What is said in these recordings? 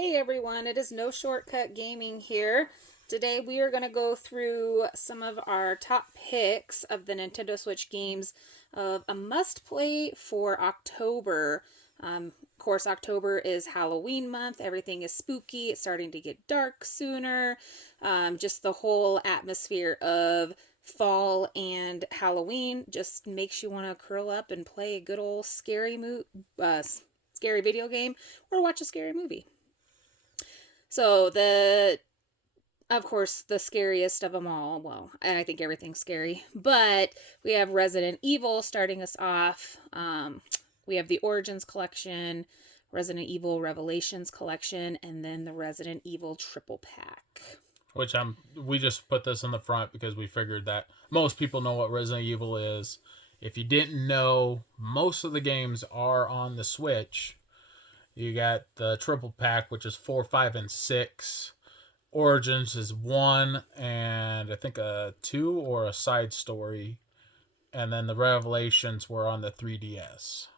Hey everyone, it is No Shortcut Gaming here. Today we are going to go through some of our top picks of the Nintendo Switch games of a must play for October. Of course, October is Halloween month. Everything is spooky. It's starting to get dark sooner. Just the whole atmosphere of fall and Halloween just makes you want to curl up and play a good old scary video game or watch a scary movie. So of course, the scariest of them all. Well, I think everything's scary, but we have Resident Evil starting us off. We have the Origins collection, Resident Evil Revelations collection, and then the Resident Evil triple pack. Which we just put this in the front because we figured that most people know what Resident Evil is. If you didn't know, most of the games are on the Switch. You got the triple pack, which is 4, 5, and 6. Origins is 1, and I think a 2 or a side story. And then the Revelations were on the 3DS.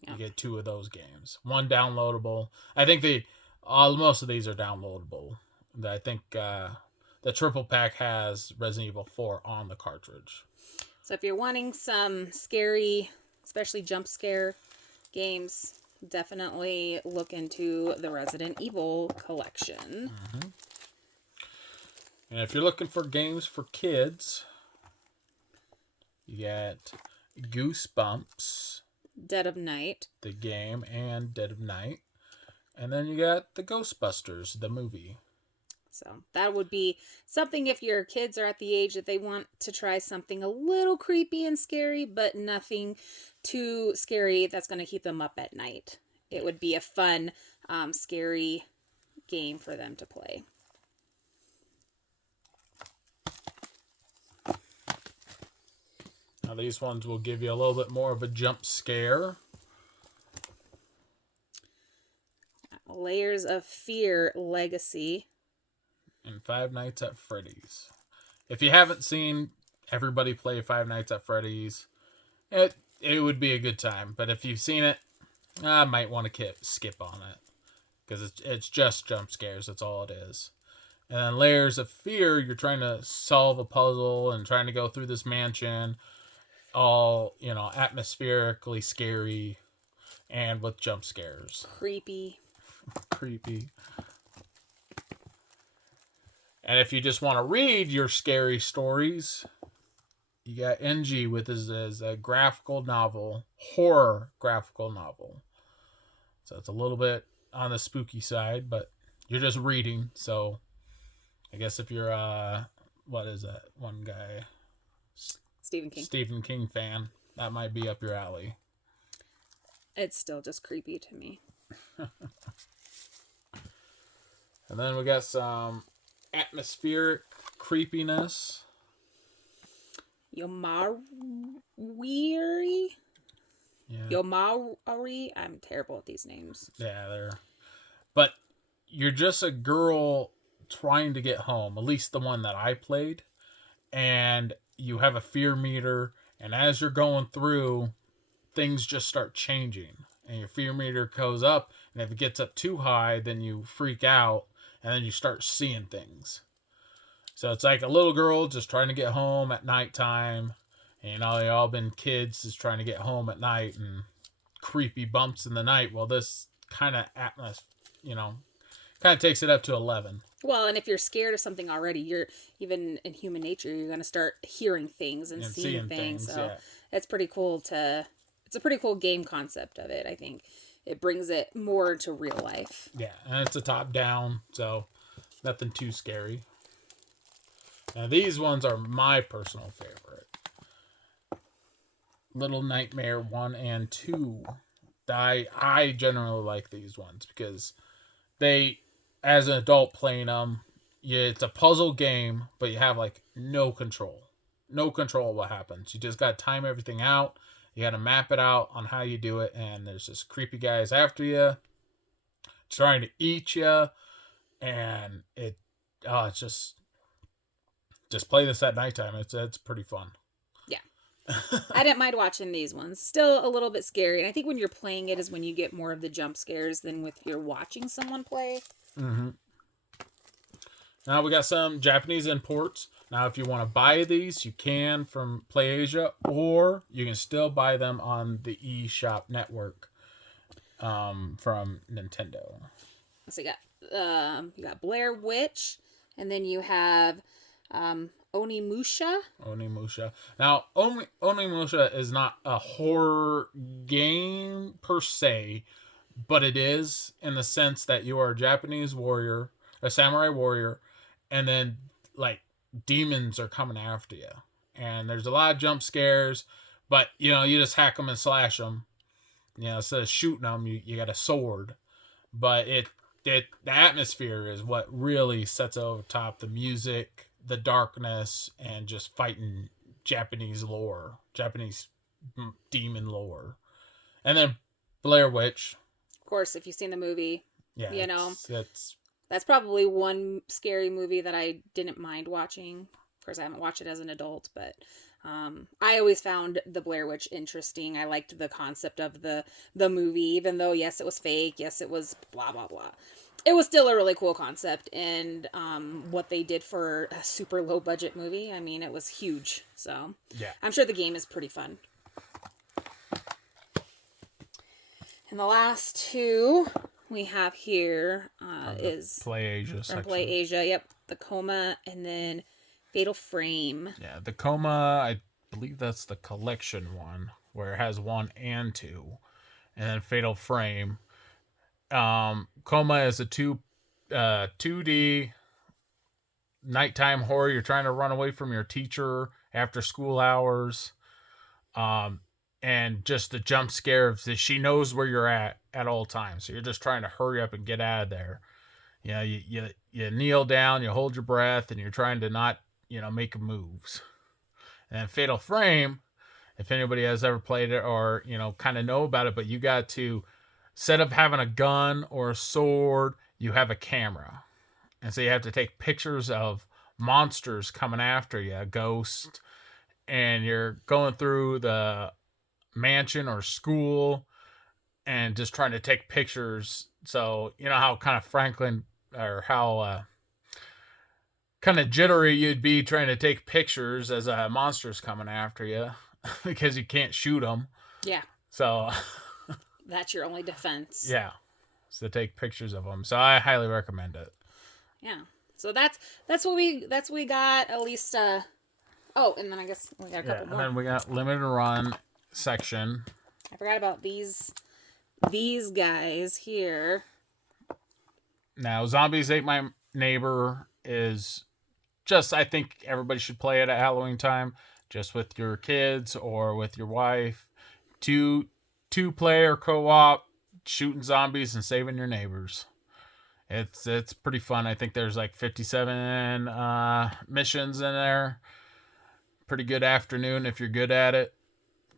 Yeah. You get 2 of those games. 1 downloadable. I think most of these are downloadable. I think the triple pack has Resident Evil 4 on the cartridge. So if you're wanting some scary, especially jump scare games, definitely look into the Resident Evil collection. Mm-hmm. And if you're looking for games for kids, you got Goosebumps, Dead of Night, the game, and Dead of Night. And then you got the Ghostbusters, the movie. So that would be something if your kids are at the age that they want to try something a little creepy and scary, but nothing too scary that's going to keep them up at night. It would be a fun, scary game for them to play. Now these ones will give you a little bit more of a jump scare. Layers of Fear Legacy. And Five Nights at Freddy's. If you haven't seen everybody play Five Nights at Freddy's, it would be a good time. But if you've seen it, I might want to skip on it. Because it's just jump scares. That's all it is. And then Layers of Fear, you're trying to solve a puzzle and trying to go through this mansion. All, atmospherically scary and with jump scares. Creepy. And if you just want to read your scary stories, you got NG with his a graphical novel, horror graphical novel. So it's a little bit on the spooky side, but you're just reading. So I guess if you're what is that one guy? Stephen King fan, that might be up your alley. It's still just creepy to me. And then we got some atmospheric creepiness. Yomari? Yeah. Yomari? I'm terrible at these names. Yeah, but you're just a girl trying to get home, at least the one that I played. And you have a fear meter, and as you're going through, things just start changing. And your fear meter goes up, and if it gets up too high, then you freak out, and then you start seeing things. So it's like a little girl just trying to get home at nighttime. And they all been kids just trying to get home at night and creepy bumps in the night. Well, this kind of kind of takes it up to 11. Well, and if you're scared of something already, you're even in human nature, you're going to start hearing things and seeing things. So it's pretty cool it's a pretty cool game concept of it, I think. It brings it more to real life. Yeah, and it's a top down, so nothing too scary. Now these ones are my personal favorite. Little Nightmare 1 and 2. I generally like these ones because they, as an adult playing them, it's a puzzle game, but you have no control. No control of what happens. You just got to time everything out. You got to map it out on how you do it, and there's just creepy guys after you, trying to eat you, and it's just play this at nighttime. It's pretty fun. Yeah. I didn't mind watching these ones. Still a little bit scary. And I think when you're playing it is when you get more of the jump scares than with you're watching someone play. Mm-hmm. Now we got some Japanese imports. Now, if you want to buy these, you can from PlayAsia, or you can still buy them on the eShop network from Nintendo. So you got Blair Witch, and then you have Onimusha. Onimusha. Now, Onimusha is not a horror game per se, but it is in the sense that you are a Japanese warrior, a samurai warrior, and then like demons are coming after you, and there's a lot of jump scares, but you just hack them and slash them. Instead of shooting them, you got a sword, but the atmosphere is what really sets it over top. The music, the darkness, and just fighting Japanese demon lore. And then Blair Witch. Of course, if you've seen the movie, Yeah, it's that's probably one scary movie that I didn't mind watching. Of course, I haven't watched it as an adult, but I always found the Blair Witch interesting. I liked the concept of the movie, even though, yes, it was fake. Yes, it was blah, blah, blah. It was still a really cool concept, and what they did for a super low budget movie, I mean, it was huge. So yeah, I'm sure the game is pretty fun. And the last two we have here is PlayAsia from section. PlayAsia. Yep, the Coma, and then Fatal Frame. Yeah, the Coma, I believe that's the collection one where it has 1 and 2, and then Fatal Frame. Coma is a 2D nighttime horror. You're trying to run away from your teacher after school hours. And just the jump scare of she knows where you're at all times. So you're just trying to hurry up and get out of there. You kneel down, you hold your breath, and you're trying to not, make moves. And Fatal Frame, if anybody has ever played it or, kind of know about it, but you got to, instead of having a gun or a sword, you have a camera. And so you have to take pictures of monsters coming after you, a ghost, and you're going through the mansion or school and just trying to take pictures. So, how kind of Franklin, or how kind of jittery you'd be trying to take pictures as a monster's coming after you because you can't shoot them. Yeah. So that's your only defense. Yeah. So take pictures of them. So I highly recommend it. Yeah. So that's what we got, at least. Oh, and then I guess we got a couple more. And then we got limited run section. I forgot about these guys here. Now, Zombies Ate My Neighbor is just, I think everybody should play it at Halloween time, just with your kids or with your wife. Two-player co-op, shooting zombies and saving your neighbors. It's pretty fun. I think there's like 57 missions in there. Pretty good afternoon if you're good at it.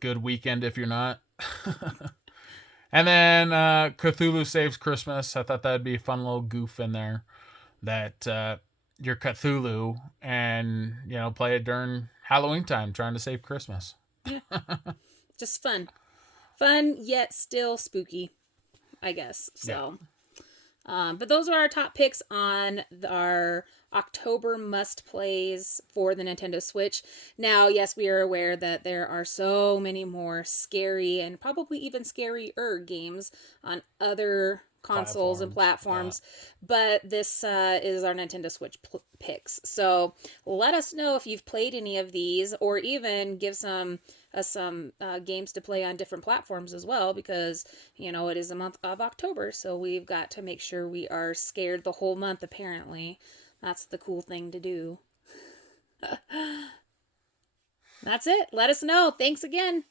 Good weekend if you're not. And then Cthulhu Saves Christmas. I thought that'd be a fun little goof in there. That you're Cthulhu and, play it during Halloween time trying to save Christmas. Yeah. Just fun. Fun, yet still spooky, I guess. So, yeah. But those are our top picks on our October must-plays for the Nintendo Switch. Now, yes, we are aware that there are so many more scary and probably even scarier games on other consoles and platforms, but this is our Nintendo Switch picks. So let us know if you've played any of these, or even give some games to play on different platforms as well, because it is a month of October, so we've got to make sure we are scared the whole month. Apparently that's the cool thing to do. That's it. Let us know. Thanks again.